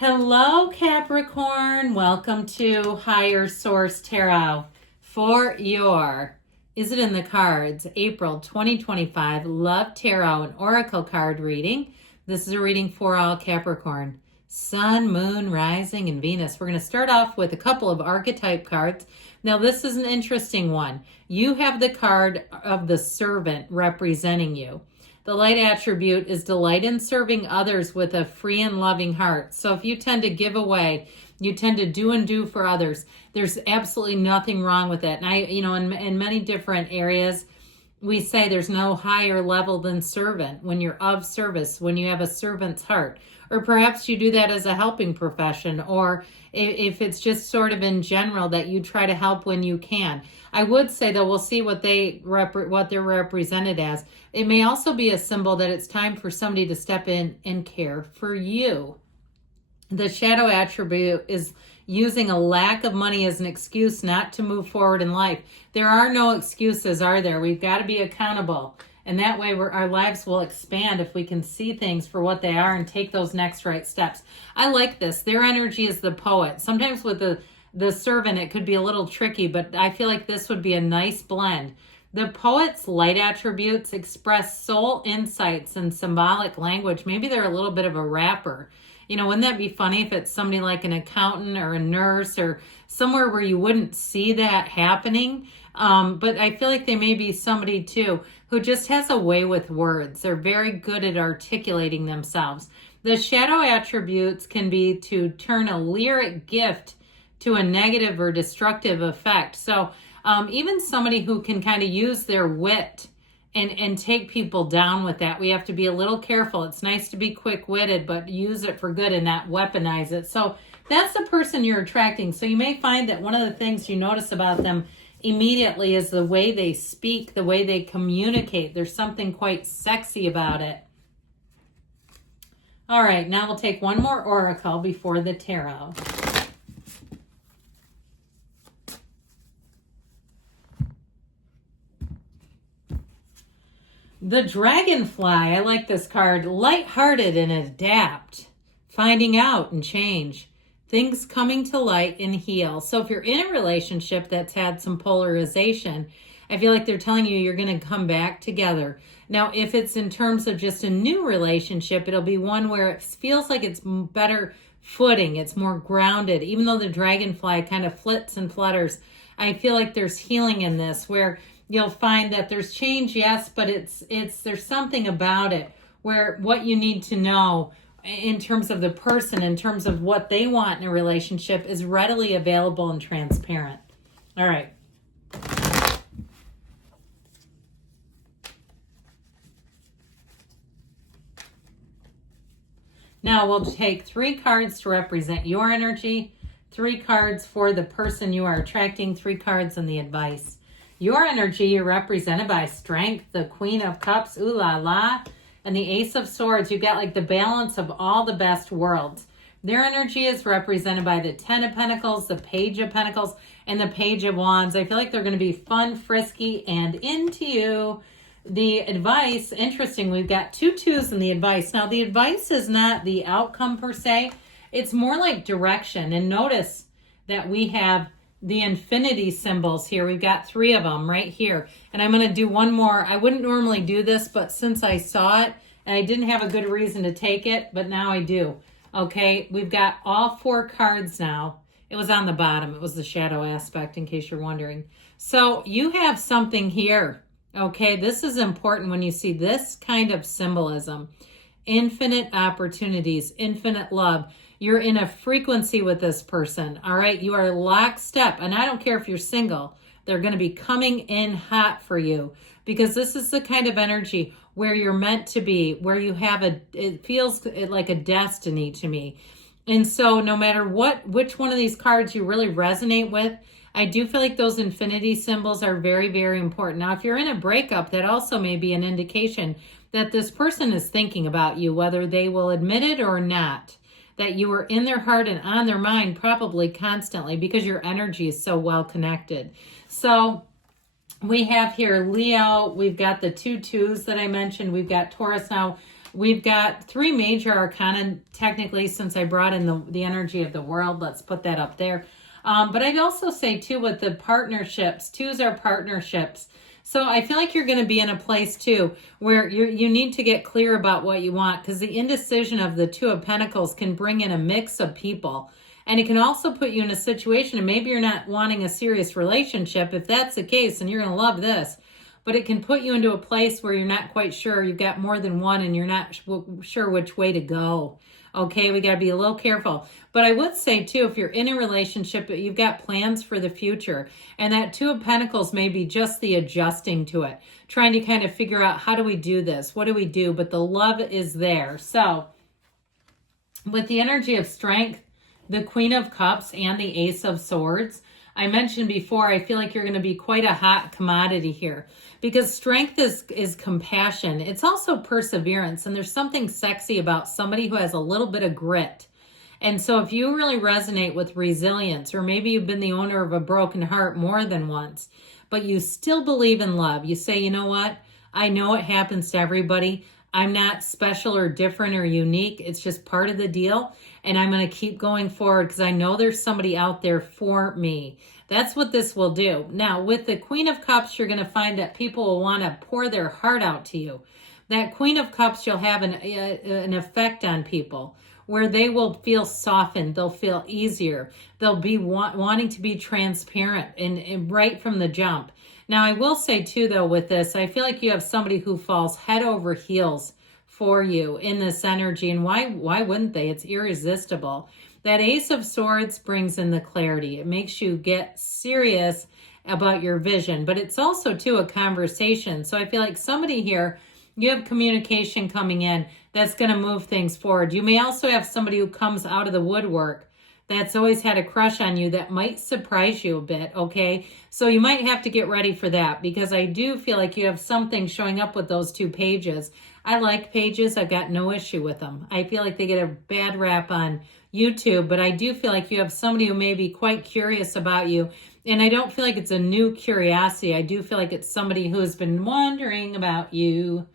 Hello, Capricorn. Welcome to Higher Source Tarot for your, is it in the cards, April 2025 Love Tarot and Oracle card reading. This is a reading for all Capricorn. Sun, Moon, Rising, and Venus. We're going to start off with a couple of archetype cards. Now, this is an interesting one. You have the card of the servant representing you. The light attribute is delight in serving others with a free and loving heart. So if you tend to give away, you tend to do and do for others, there's absolutely nothing wrong with it. And in many different areas, we say there's no higher level than servant when you're of service, when you have a servant's heart. Or perhaps you do that as a helping profession, or if it's just sort of in general that you try to help when you can. I would say, though, we'll see what they're represented as. It may also be a symbol that it's time for somebody to step in and care for you. The shadow attribute is using a lack of money as an excuse not to move forward in life. There are no excuses, are there? We've got to be accountable. And that way our lives will expand if we can see things for what they are and take those next right steps. I like this. Their energy is the poet. Sometimes with the servant, it could be a little tricky, but I feel like this would be a nice blend. The poet's light attributes express soul insights and symbolic language. Maybe they're a little bit of a rapper. Wouldn't that be funny if it's somebody like an accountant or a nurse or somewhere where you wouldn't see that happening? But I feel like they may be somebody too who just has a way with words. They're very good at articulating themselves. The shadow attributes can be to turn a lyric gift to a negative or destructive effect. So even somebody who can kind of use their wit and take people down with that, we have to be a little careful. It's nice to be quick-witted, but use it for good and not weaponize it. So that's the person you're attracting. So you may find that one of the things you notice about them immediately is the way they speak, the way they communicate. There's something quite sexy about it. All right, now we'll take one more oracle before the tarot. The Dragonfly, I like this card. Lighthearted and adapt, finding out and change, things coming to light and heal. So if you're in a relationship that's had some polarization, I feel like they're telling you you're going to come back together. Now, if it's in terms of just a new relationship, it'll be one where it feels like it's better footing. It's more grounded. Even though the Dragonfly kind of flits and flutters, I feel like there's healing in this where you'll find that there's change, yes, but there's something about it where what you need to know in terms of the person, in terms of what they want in a relationship is readily available and transparent. All right. Now we'll take 3 cards to represent your energy, 3 cards for the person you are attracting, 3 cards in the advice. Your energy, you're represented by Strength, the Queen of Cups, ooh la la, and the Ace of Swords. You've got like the balance of all the best worlds. Their energy is represented by the 10 of Pentacles, the Page of Pentacles, and the Page of Wands. I feel like they're going to be fun, frisky, and into you. The advice, interesting, we've got 2 2s in the advice. Now, the advice is not the outcome per se. It's more like direction. And notice that we have the infinity symbols here. We've got 3 of them right here. And I'm going to do one more. I wouldn't normally do this, but since I saw it and I didn't have a good reason to take it, but now I do. Okay, we've got all 4 cards now. It was on the bottom. It was the shadow aspect, in case you're wondering. So you have something here. Okay, this is important when you see this kind of symbolism. Infinite opportunities, infinite love. You're in a frequency with this person, all right? You are lockstep, and I don't care if you're single. They're going to be coming in hot for you because this is the kind of energy where you're meant to be, where you have it feels like a destiny to me. And so no matter which one of these cards you really resonate with, I do feel like those infinity symbols are very, very important. Now, if you're in a breakup, that also may be an indication that this person is thinking about you, whether they will admit it or not. That you are in their heart and on their mind probably constantly because your energy is so well connected. So we have here Leo. We've got the 2 2s that I mentioned. We've got Taurus. Now, We've got 3 major arcana, technically, since I brought in the energy of the world. Let's put that up there. But I'd also say, too, with the partnerships, 2s are partnerships. So I feel like you're going to be in a place, too, where you need to get clear about what you want, because the indecision of the 2 of Pentacles can bring in a mix of people. And it can also put you in a situation, and maybe you're not wanting a serious relationship. If that's the case, and you're going to love this, but it can put you into a place where you're not quite sure. You've got more than one and you're not sure which way to go. Okay, we got to be a little careful. But I would say, too, if you're in a relationship, but you've got plans for the future, and that 2 of Pentacles may be just the adjusting to it, trying to kind of figure out, how do we do this? What do we do? But the love is there. So with the energy of Strength, the Queen of Cups, and the Ace of Swords, I mentioned before, I feel like you're going to be quite a hot commodity here, because Strength is compassion. It's also perseverance, and there's something sexy about somebody who has a little bit of grit. And so if you really resonate with resilience, or maybe you've been the owner of a broken heart more than once, but you still believe in love. You say, you know what? I know it happens to everybody. I'm not special or different or unique. It's just part of the deal. And I'm going to keep going forward because I know there's somebody out there for me. That's what this will do. Now, with the Queen of Cups, you're going to find that people will want to pour their heart out to you. That Queen of Cups, you'll have an effect on people where they will feel softened. They'll feel easier. They'll be wanting to be transparent and right from the jump. Now, I will say, too, though, with this, I feel like you have somebody who falls head over heels for you in this energy. And why wouldn't they? It's irresistible. That Ace of Swords brings in the clarity. It makes you get serious about your vision. But it's also, too, a conversation. So I feel like somebody here, you have communication coming in that's going to move things forward. You may also have somebody who comes out of the woodwork that's always had a crush on you that might surprise you a bit, okay? So you might have to get ready for that, because I do feel like you have something showing up with those 2 pages. I like pages. I've got no issue with them. I feel like they get a bad rap on YouTube, but I do feel like you have somebody who may be quite curious about you. And I don't feel like it's a new curiosity. I do feel like it's somebody who has been wondering about you.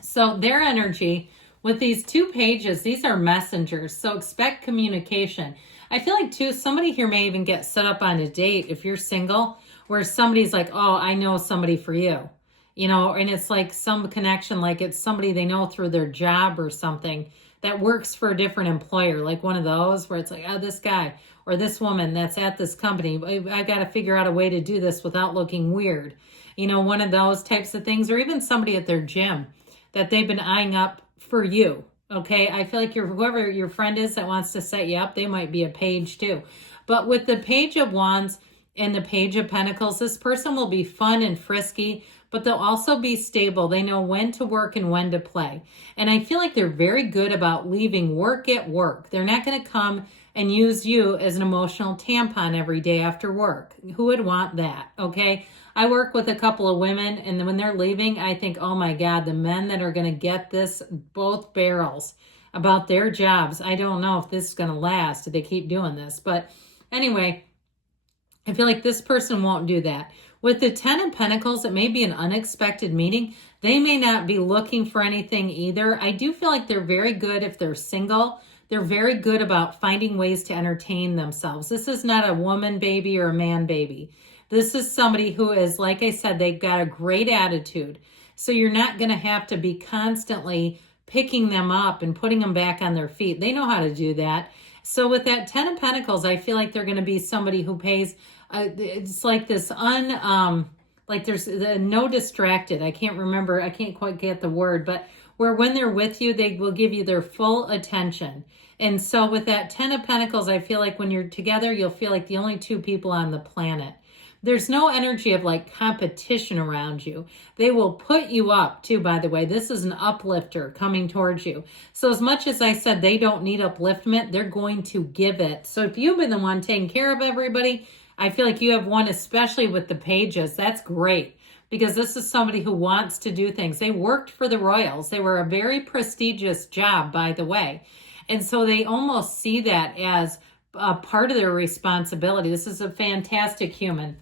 So their energy with these 2 pages, these are messengers, so expect communication. I feel like, too, somebody here may even get set up on a date if you're single, where somebody's like, oh, I know somebody for you. You know, and it's like some connection, like it's somebody they know through their job or something that works for a different employer, like one of those where it's like, oh, this guy or this woman that's at this company, I got to figure out a way to do this without looking weird. You know, one of those types of things, or even somebody at their gym that they've been eyeing up for you, okay? I feel like whoever your friend is that wants to set you up, they might be a page too. But with the Page of Wands and the Page of Pentacles, this person will be fun and frisky, but they'll also be stable. They know when to work and when to play. And I feel like they're very good about leaving work at work. They're not going to come and use you as an emotional tampon every day after work. Who would want that, okay? I work with a couple of women, and when they're leaving, I think, oh my God, the men that are going to get this, both barrels, about their jobs. I don't know if this is going to last if they keep doing this. But anyway, I feel like this person won't do that. With the 10 of Pentacles, it may be an unexpected meeting. They may not be looking for anything either. I do feel like they're very good if they're single. They're very good about finding ways to entertain themselves. This is not a woman baby or a man baby. This is somebody who is, like I said, they've got a great attitude. So you're not going to have to be constantly picking them up and putting them back on their feet. They know how to do that. So with that 10 of Pentacles, I feel like they're going to be somebody who pays, it's like this like there's no distracted. I can't remember, I can't quite get the word, but where when they're with you, they will give you their full attention. And so with that 10 of Pentacles, I feel like when you're together, you'll feel like the only 2 people on the planet. There's no energy of like competition around you. They will put you up too, by the way. This is an uplifter coming towards you. So as much as I said they don't need upliftment, they're going to give it. So if you've been the one taking care of everybody, I feel like you have one, especially with the pages. That's great, because this is somebody who wants to do things. They worked for the royals. They were a very prestigious job, by the way. And so they almost see that as a part of their responsibility. This is a fantastic human.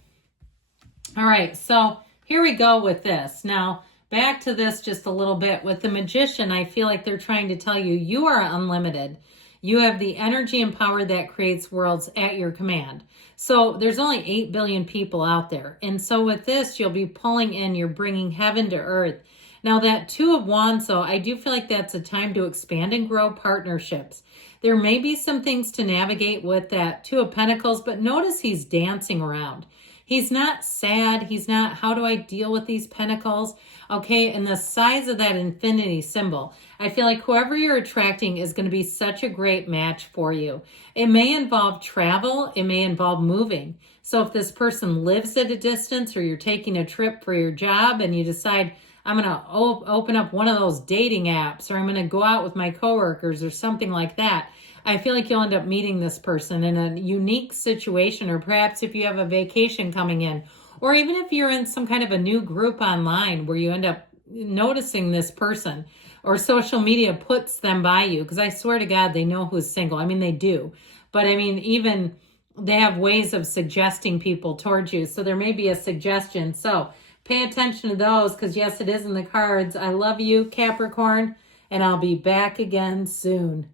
All right, so here we go with this. Now, back to this just a little bit. With the Magician, I feel like they're trying to tell you, you are unlimited. You have the energy and power that creates worlds at your command. So there's only 8 billion people out there. And so with this, you'll be pulling in, you're bringing heaven to earth. Now that Two of Wands, though, I do feel like that's a time to expand and grow partnerships. There may be some things to navigate with that Two of Pentacles, but notice he's dancing around. He's not sad. He's not, how do I deal with these pentacles? Okay, and the size of that infinity symbol, I feel like whoever you're attracting is going to be such a great match for you. It may involve travel. It may involve moving. So if this person lives at a distance, or you're taking a trip for your job and you decide, I'm going to open up one of those dating apps, or I'm going to go out with my coworkers or something like that, I feel like you'll end up meeting this person in a unique situation, or perhaps if you have a vacation coming in, or even if you're in some kind of a new group online where you end up noticing this person, or social media puts them by you, because I swear to God, they know who's single. I mean, they do. But I mean, even they have ways of suggesting people towards you. So there may be a suggestion. So pay attention to those, because yes, it is in the cards. I love you, Capricorn, and I'll be back again soon.